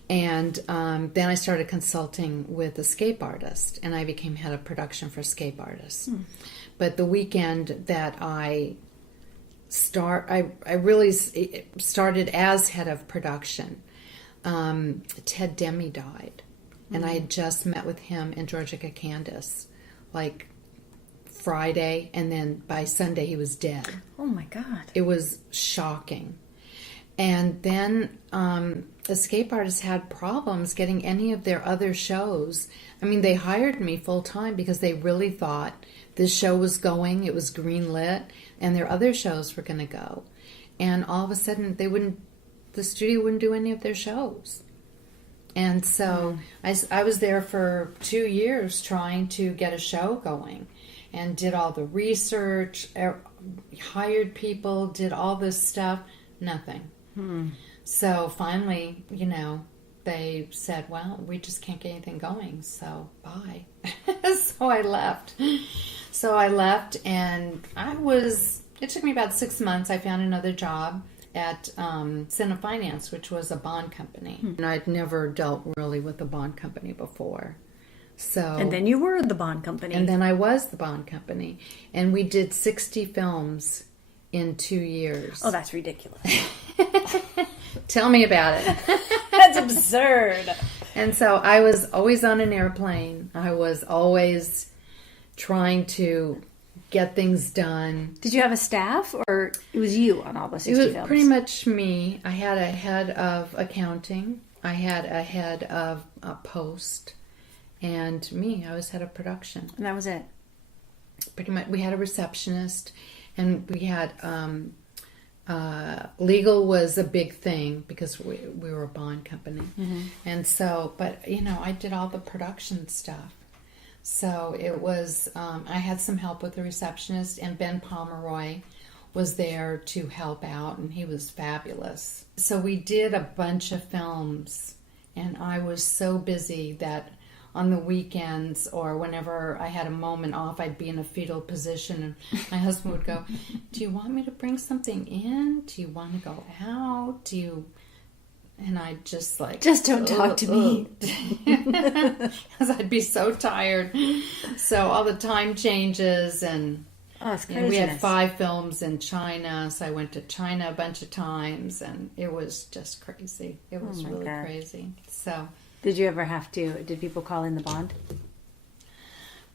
And then I started consulting with escape artists, and I became head of production for escape artists. But the weekend that I really started as head of production, Ted Demme died. And I had just met with him and Georgia Candace, like Friday, and then by Sunday he was dead. Oh my God. It was shocking. And then escape artists had problems getting any of their other shows. I mean, they hired me full time because they really thought this show was going, it was greenlit, and their other shows were going to go. And all of a sudden, the studio wouldn't do any of their shows. And so I was there for 2 years trying to get a show going, and did all the research, hired people, did all this stuff, nothing. So finally, they said, well, we just can't get anything going, so bye. So I left. And it took me about 6 months. I found another job at Cine Finance, which was a bond company. And I'd never dealt really with a bond company before. And then you were the bond company. And then I was the bond company. And we did 60 films in 2 years. Oh, that's ridiculous. Tell me about it. That's absurd. And so I was always on an airplane. I was always trying to get things done. Did you have a staff, or it was you on all the 60 films? It was films? pretty much me. I had a head of accounting. I had a head of post. And me, I was head of production. And that was it? Pretty much. We had a receptionist, and we had... legal was a big thing because we were a bond company. And so, but I did all the production stuff. So it was, I had some help with the receptionist, and Ben Pomeroy was there to help out, and he was fabulous. So we did a bunch of films, and I was so busy that on the weekends or whenever I had a moment off, I'd be in a fetal position, and my husband would go, do you want me to bring something in? Do you want to go out? And I'd just don't talk to me. Because I'd be so tired. So all the time changes, and it's crazy. We had 5 films in China, so I went to China a bunch of times, and it was just crazy. It was really crazy. So... Did you ever did people call in the bond?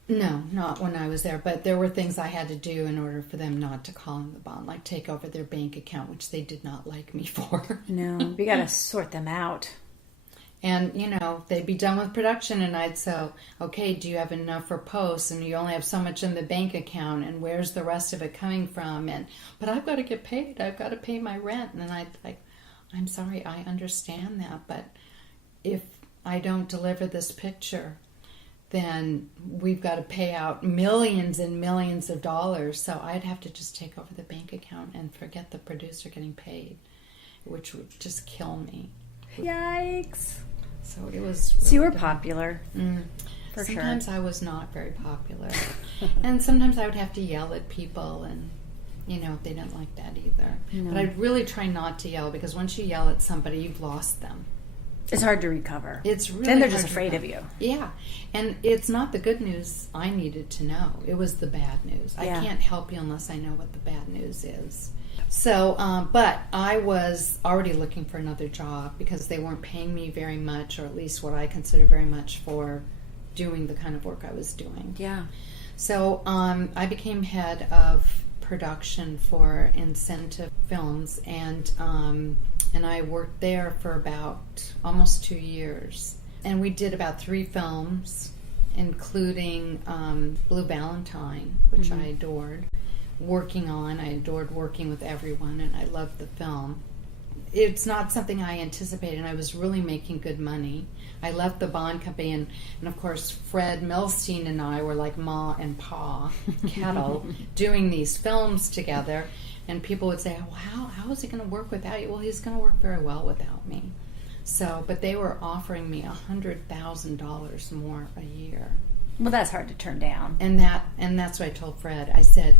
No, not when I was there, but there were things I had to do in order for them not to call in the bond, like take over their bank account, which they did not like me for. No, we got to sort them out. And, they'd be done with production, and I'd say, okay, do you have enough for posts? And you only have so much in the bank account, and where's the rest of it coming from? But I've got to get paid. I've got to pay my rent. And I'd I'm sorry, I understand that, but if I don't deliver this picture, then we've got to pay out millions and millions of dollars. So I'd have to just take over the bank account and forget the producer getting paid, which would just kill me. Yikes. So it was really... So you were popular. For sometimes sure. I was not very popular. And sometimes I would have to yell at people, and they didn't like that either. No. But I'd really try not to yell, because once you yell at somebody, you've lost them. It's hard to recover. It's really then they're just afraid of you. Yeah. And it's not the good news I needed to know. It was the bad news. Yeah. I can't help you unless I know what the bad news is. So, but I was already looking for another job because they weren't paying me very much, or at least what I consider very much, for doing the kind of work I was doing. Yeah. So I became head of production for Incentive Films, and I worked there for about almost 2 years. And we did about 3 films, including Blue Valentine, which I adored working on. I adored working with everyone, and I loved the film. it's not something I anticipated, and I was really making good money. I left the bond company, and of course, Fred Milstein and I were like Ma and Pa Kettle doing these films together, and people would say, well, how is he going to work without you? Well, he's going to work very well without me. So, but they were offering me $100,000 more a year. Well, that's hard to turn down. And that's what I told Fred. I said,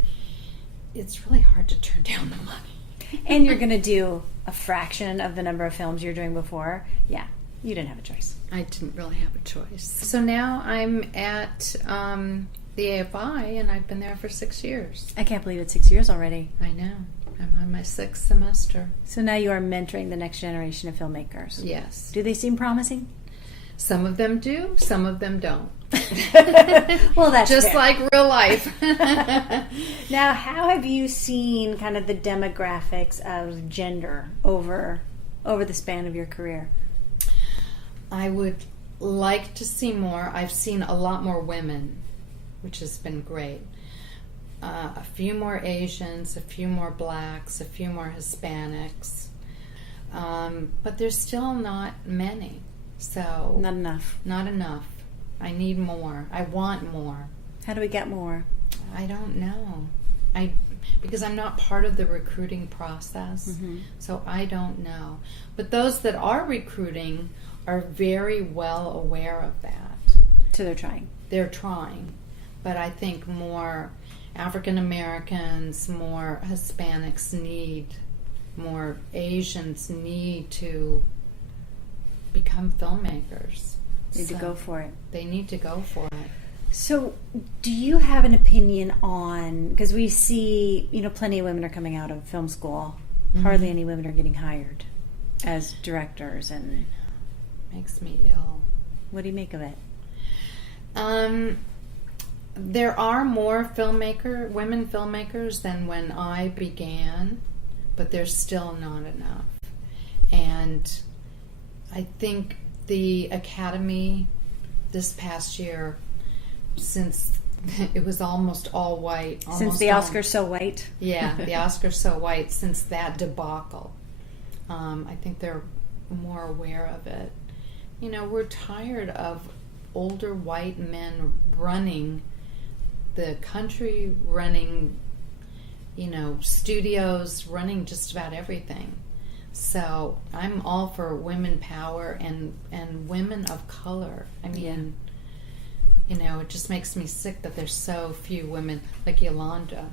it's really hard to turn down the money. And you're going to do a fraction of the number of films you're doing before. Yeah, you didn't have a choice. I didn't really have a choice. So now I'm at the AFI, and I've been there for 6 years. I can't believe it's 6 years already. I know. I'm on my 6th semester. So now you are mentoring the next generation of filmmakers. Yes. Do they seem promising? Some of them do, some of them don't. Well, that's just fair. like real life. Now, how have you seen kind of the demographics of gender over the span of your career? I would like to see more. I've seen a lot more women, which has been great. A few more Asians, a few more blacks, a few more Hispanics. But there's still not many. So Not enough. Not enough. I need more. I want more. How do we get more? I don't know. Because I'm not part of the recruiting process, so I don't know. But those that are recruiting are very well aware of that. So they're trying. They're trying. But I think more African Americans, more Hispanics more Asians need to become filmmakers. Need to go for it. They need to go for it. So, do you have an opinion on, because we see, plenty of women are coming out of film school. Hardly any women are getting hired as directors, and Makes me ill. what do you make of it? There are more women filmmakers than when I began, but there's still not enough. And I think the Academy this past year, since it was almost all white. Since the Oscar's so white? Yeah, the Oscar's so white, since that debacle, I think they're more aware of it. We're tired of older white men running the country, running, studios, running just about everything. So I'm all for women power and women of color. I mean, it just makes me sick that there's so few women, like Yolanda.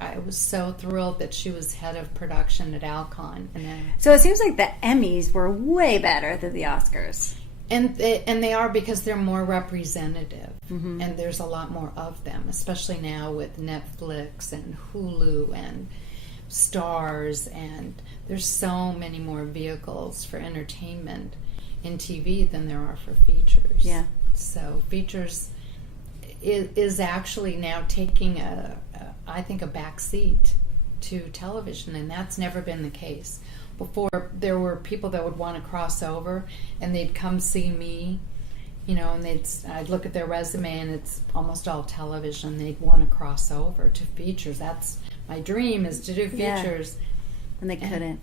I was so thrilled that she was head of production at Alcon. And then, So it seems like the Emmys were way better than the Oscars. And they are, because they're more representative, and there's a lot more of them, especially now with Netflix and Hulu and Stars, and there's so many more vehicles for entertainment in TV than there are for features. Yeah. So features is actually now taking I think a back seat to television, and that's never been the case. Before, there were people that would want to cross over, and they'd come see me, and I'd look at their resume, and it's almost all television. They'd want to cross over to features. That's my dream, is to do features. And they couldn't.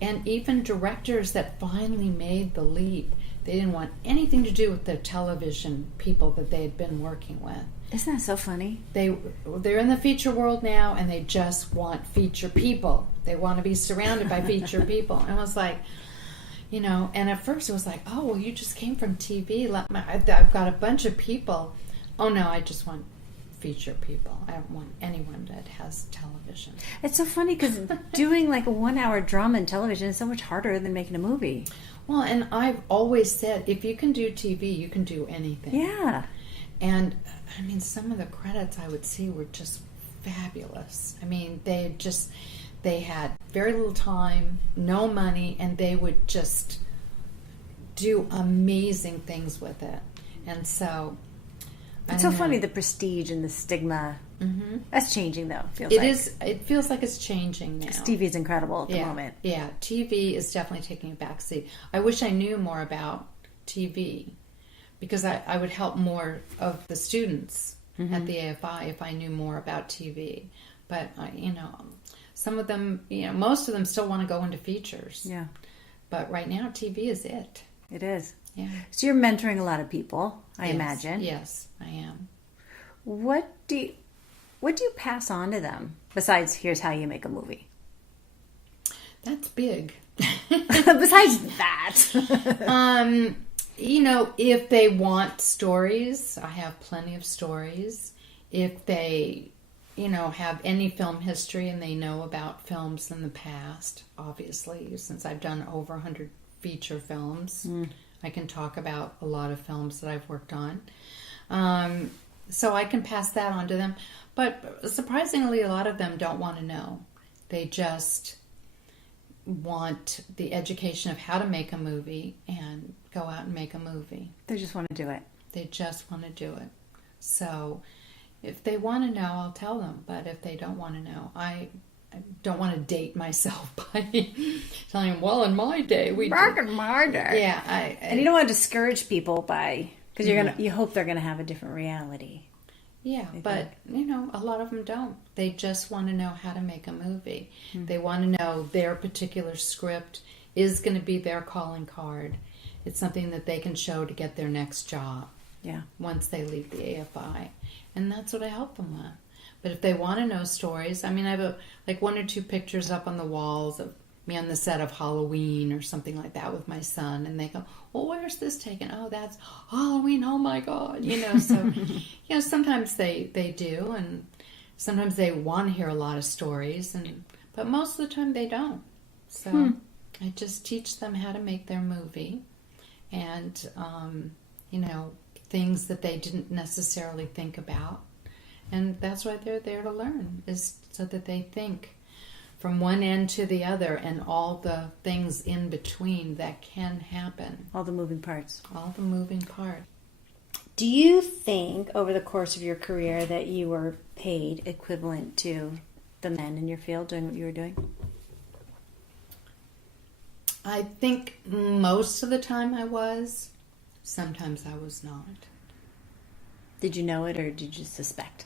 And even directors that finally made the leap, they didn't want anything to do with the television people that they had been working with. Isn't that so funny? They're in the feature world now, and they just want feature people. They want to be surrounded by feature people. And I was like, and at first it was like, oh, well, you just came from TV. I've got a bunch of people. Oh, no, I just want feature people. I don't want anyone that has television. It's so funny because doing like a 1 hour drama in television is so much harder than making a movie. Well, and I've always said, if you can do TV, you can do anything. Yeah. And I mean, some of the credits I would see were just fabulous. I mean, they had very little time, no money, and they would just do amazing things with it. And so It's so funny, the prestige and the stigma. That's changing, though. It feels like it's changing now. TV is incredible at the moment. Yeah, TV is definitely taking a backseat. I wish I knew more about TV, because I would help more of the students at the AFI if I knew more about TV. But some of them, most of them still want to go into features. Yeah. But right now, TV is it. It is. Yeah. So you're mentoring a lot of people, I Yes. imagine. Yes, I am. What do you pass on to them besides here's how you make a movie? That's big. Besides that. If they want stories, I have plenty of stories. If they, have any film history and they know about films in the past, obviously, since I've done over 100 feature films, I can talk about a lot of films that I've worked on. So I can pass that on to them. But surprisingly, a lot of them don't want to know. They just want the education of how to make a movie and go out and make a movie. They just want to do it. They just want to do it. So if they want to know, I'll tell them. But if they don't want to know, I don't want to date myself by telling them, well, in my day, we Kool Marder. Yeah. And you don't want to discourage people because you hope they're going to have a different reality. Yeah, but, a lot of them don't. They just want to know how to make a movie. They want to know their particular script is going to be their calling card. It's something that they can show to get their next job. Yeah. Once they leave the AFI. And that's what I help them with. But if they want to know stories, I have one or two pictures up on the walls of me on the set of Halloween or something like that with my son, and they go, well, where's this taken? Oh, that's Halloween, oh my God, so, sometimes they do, and sometimes they want to hear a lot of stories, but most of the time they don't. So I just teach them how to make their movie, and, things that they didn't necessarily think about, and that's why they're there to learn, is so that they think from one end to the other and all the things in between that can happen. All the moving parts. All the moving parts. Do you think over the course of your career that you were paid equivalent to the men in your field doing what you were doing? I think most of the time I was. Sometimes I was not. Did you know it or did you suspect?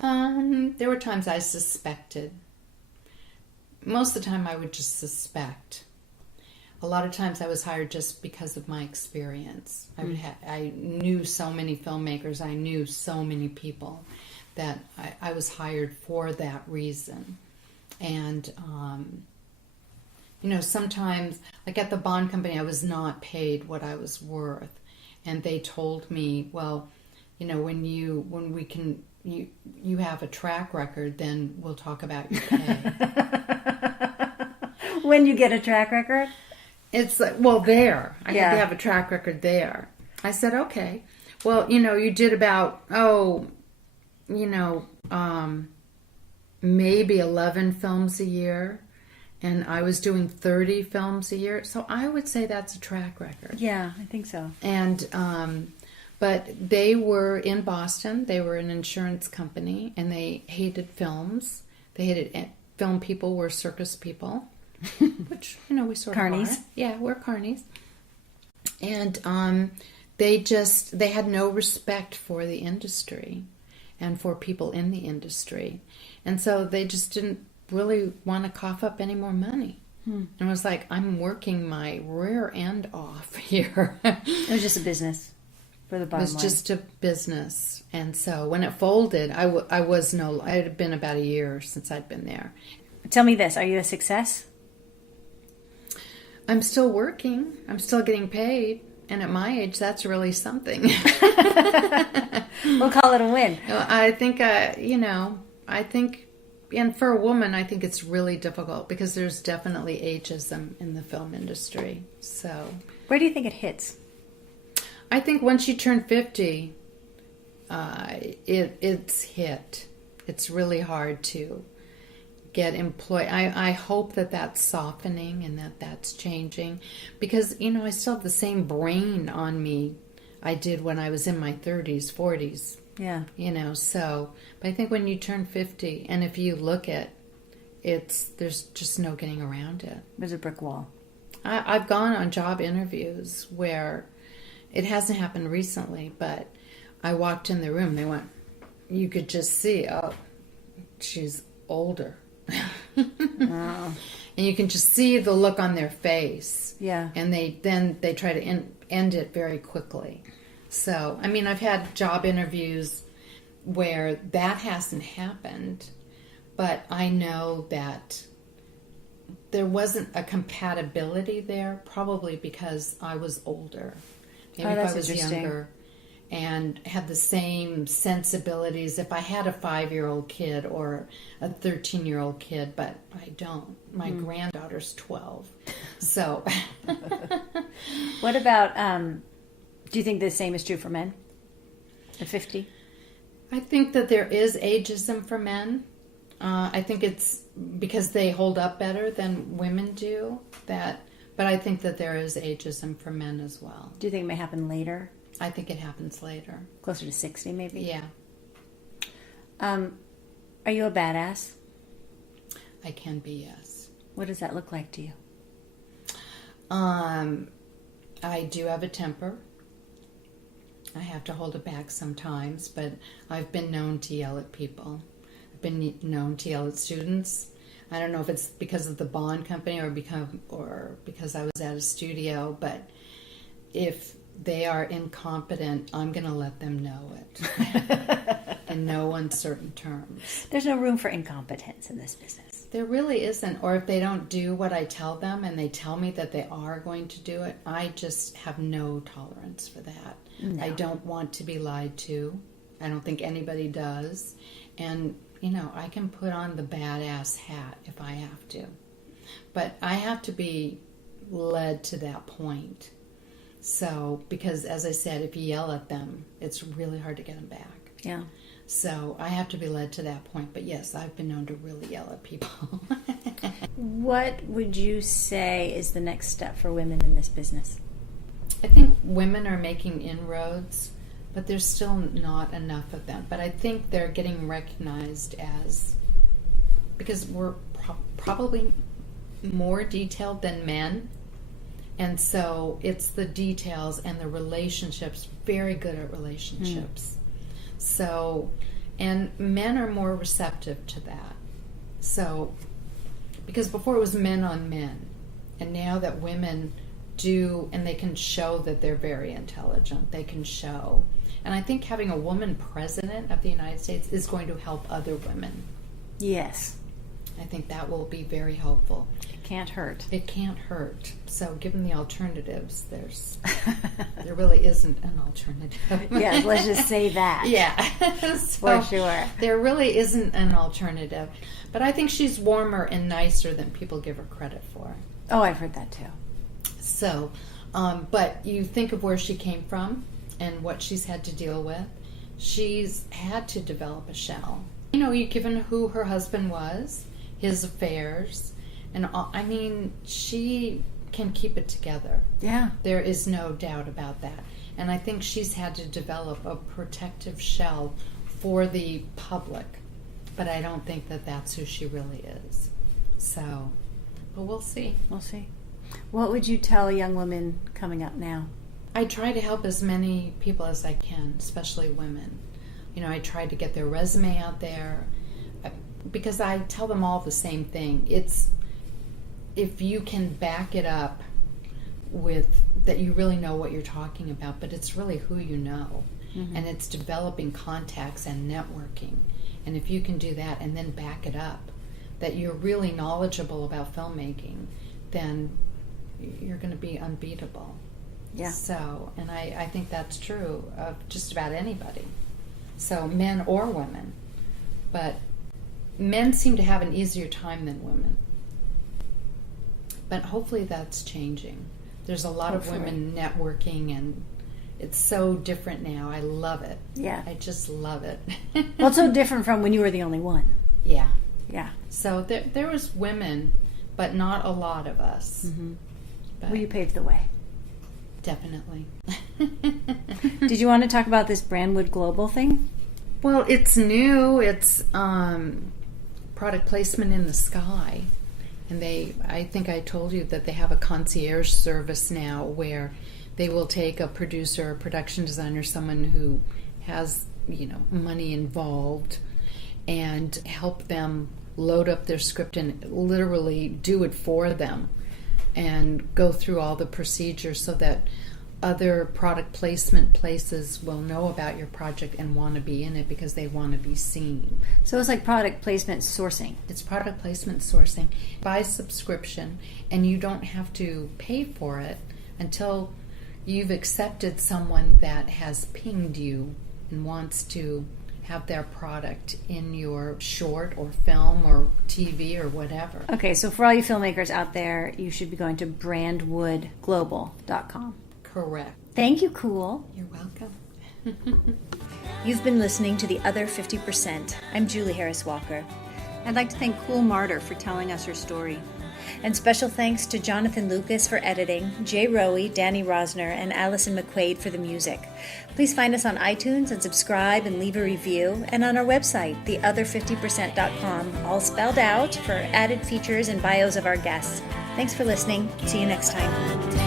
There were times I suspected. Most of the time I would just suspect. A lot of times I was hired just because of my experience. I knew so many filmmakers, I knew so many people that I was hired for that reason. And, sometimes, like at the bond company, I was not paid what I was worth. And they told me, well, when you have a track record, then we'll talk about your pay. When you get a track record? It's like, well, there. I had to have a track record there. I said, okay. Well, you did about, maybe 11 films a year. And I was doing 30 films a year. So I would say that's a track record. Yeah, I think so. And, but they were in Boston. They were an insurance company. And they hated films. They hated film people were circus people. Which, we sort of carnies. are. Yeah, we're carnies. And they had no respect for the industry and for people in the industry. And so they just didn't really want to cough up any more money. And it was like, I'm working my rear end off here. It was just a business for the bottom line. It was just a business. And so when it folded, it had been about a year since I'd been there. Tell me this, are you a success? I'm still working. I'm still getting paid. And at my age, that's really something. We'll call it a win. I think, and for a woman, I think it's really difficult because there's definitely ageism in the film industry. So, where do you think it hits? I think once you turn 50, it's hit. It's really hard to get employed. I hope that that's softening and that that's changing because, I still have the same brain on me I did when I was in my 30s, 40s. Yeah. So, but I think when you turn 50 and if you look at there's just no getting around it. There's a brick wall. I've gone on job interviews where it hasn't happened recently, but I walked in the room, you could just see, oh, she's older. Oh. And you can just see the look on their face. Yeah. And they try to end it very quickly. So, I mean, I've had job interviews where that hasn't happened, but I know that there wasn't a compatibility there, probably because I was older. Maybe if I was younger and had the same sensibilities. If I had a 5-year-old kid or a 13-year-old kid, but I don't. My granddaughter's 12. So. What about, do you think the same is true for men at 50? I think that there is ageism for men. I think it's because they hold up better than women do. But I think that there is ageism for men as well. Do you think it may happen later? I think it happens later. Closer to 60, maybe? Yeah. Are you a badass? I can be, yes. What does that look like to you? I do have a temper. I have to hold it back sometimes, but I've been known to yell at people. I've been known to yell at students. I don't know if it's because of the Bourne company or because I was at a studio, but if they are incompetent, I'm going to let them know it in no uncertain terms. There's no room for incompetence in this business. There really isn't. Or if they don't do what I tell them and they tell me that they are going to do it, I just have no tolerance for that. No. I don't want to be lied to. I don't think anybody does. And, I can put on the badass hat if I have to. But I have to be led to that point. So, because as I said, if you yell at them, it's really hard to get them back. Yeah. So I have to be led to that point. But yes, I've been known to really yell at people. What would you say is the next step for women in this business? I think women are making inroads, but there's still not enough of them. But I think they're getting recognized because we're probably more detailed than men. And so it's the details and the relationships, very good at relationships. So, and men are more receptive to that. So, because before it was men on men, and now that women do, and they can show that they're very intelligent, they can show. And I think having a woman president of the United States is going to help other women. Yes. I think that will be very helpful. It can't hurt. It can't hurt. So given the alternatives, there really isn't an alternative. Yeah, let's just say that. Yeah. For sure. There really isn't an alternative. But I think she's warmer and nicer than people give her credit for. Oh, I've heard that too. So, but you think of where she came from and what she's had to deal with. She's had to develop a shell. Given who her husband was, his affairs, and I mean, she can keep it together. Yeah. There is no doubt about that. And I think she's had to develop a protective shell for the public. But I don't think that that's who she really is. So, but we'll see. We'll see. What would you tell young women coming up now? I try to help as many people as I can, especially women. I try to get their resume out there because I tell them all the same thing. It's if you can back it up with that you really know what you're talking about, but it's really who you know. Mm-hmm. And it's developing contacts and networking. And if you can do that and then back it up, that you're really knowledgeable about filmmaking, then you're going to be unbeatable. Yeah. So, and I think that's true of just about anybody. So men or women. But men seem to have an easier time than women. But hopefully that's changing. There's a lot of women networking, and it's so different now. I love it. Yeah. I just love it. Well, it's so different from when you were the only one. Yeah. Yeah. So there was women, but not a lot of us. Mm-hmm. Well, you paved the way. Definitely. Did you want to talk about this Brandwood Global thing? Well, it's new. It's product placement in the sky. And I think I told you that they have a concierge service now where they will take a producer, a production designer, someone who has, money involved, and help them load up their script and literally do it for them and go through all the procedures so that other product placement places will know about your project and want to be in it because they want to be seen. So it's like product placement sourcing. It's product placement sourcing by subscription, and you don't have to pay for it until you've accepted someone that has pinged you and wants to have their product in your short or film or TV or whatever. Okay, so for all you filmmakers out there, you should be going to brandwoodglobal.com. Correct. Thank you, Kool. You're welcome. You've been listening to The Other 50%. I'm Julie Harris Walker. I'd like to thank Kool Marder for telling us her story. And special thanks to Jonathan Lucas for editing, Jay Rowe, Danny Rosner, and Allison McQuaid for the music. Please find us on iTunes and subscribe and leave a review, and on our website, theother50%.com, all spelled out, for added features and bios of our guests. Thanks for listening. See you next time.